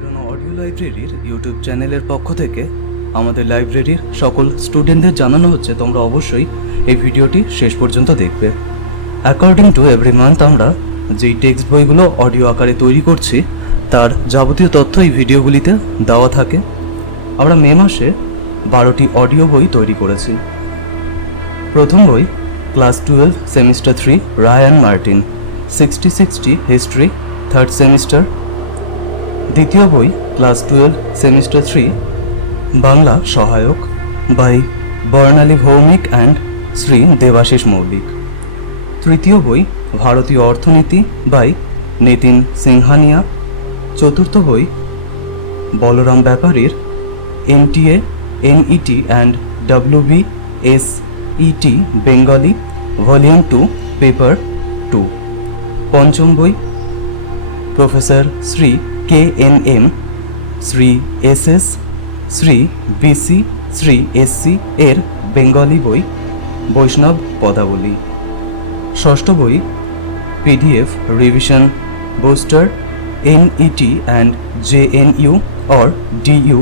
বেরোনো অডিও লাইব্রেরির ইউটিউব চ্যানেলের পক্ষ থেকে আমাদের লাইব্রেরির সকল স্টুডেন্টদের জানানো হচ্ছে তোমরা অবশ্যই এই ভিডিওটি শেষ পর্যন্ত দেখবে। অ্যাকর্ডিং টু এভরি মান্থ আমরা যেই টেক্সট বইগুলো অডিও আকারে তৈরি করছি তার যাবতীয় তথ্য এই ভিডিওগুলিতে দেওয়া থাকে। আমরা মে মাসে 12টি অডিও বই তৈরি করেছি। প্রথম বই class 12 semester 3 Ryan Martin 60-60 history 3rd semester. দ্বিতীয় বই ক্লাস 12 সেমিস্টার 3 বাংলা সহায়ক বাই বর্ণালী ভৌমিক অ্যান্ড শ্রী দেবাশিস মৌলিক। তৃতীয় বই ভারতীয় অর্থনীতি বাই নিতিন সিংহানিয়া। চতুর্থ বই বলরাম ব্যাপারীর NTA NET and WBSET Bengali volume 2 paper 2। পঞ্চম বই professor Shri KNM Shri SS Shri BC Shri SC এর বেঙ্গলি বই বৈষ্ণব পদাবলী। ষষ্ঠ বই PDF revision booster NET and JNU or DU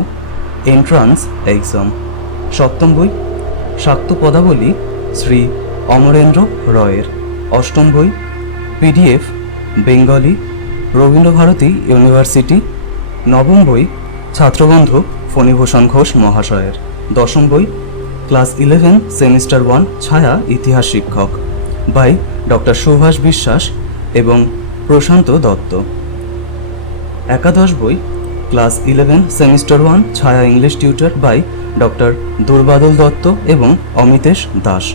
entrance exam. সপ্তম বই শাক্ত পদাবলী শ্রী অমরেন্দ্র রয়ের। অষ্টম বই PDF বেঙ্গলি রবীন্দ্রভারতী ইউনিভার্সিটি। নবম বই ছাত্রবন্ধু ফণীভূষণ ঘোষ মহাশয়ের। দশম বই ক্লাস 11 সেমিস্টার 1 ছায়া ইতিহাস শিক্ষক বাই ডক্টর সুভাষ বিশ্বাস এবং প্রশান্ত দত্ত। একাদশ বই ক্লাস 11 সেমিস্টার 1 ছায়া English tutor by doctor দুর্বাদল Dutta এবং অমিতেশ দাস।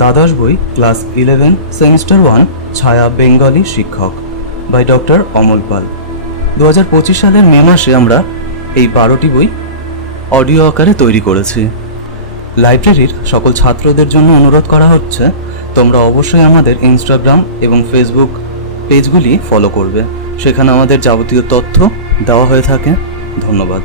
দ্বাদশ বই ক্লাস 11 সেমিস্টার 1 ছায়া বেঙ্গলি শিক্ষক বাই ডক্টর অমল পাল। 2025 সালের মে মাসে আমরা এই 12টি বই অডিও আকারে তৈরি করেছি। লাইব্রেরির সকল ছাত্রদের জন্য অনুরোধ করা হচ্ছে তোমরা অবশ্যই আমাদের ইনস্টাগ্রাম এবং ফেসবুক পেজগুলি ফলো করবে, সেখানে আমাদের যাবতীয় তথ্য দেওয়া হয়ে থাকে। ধন্যবাদ।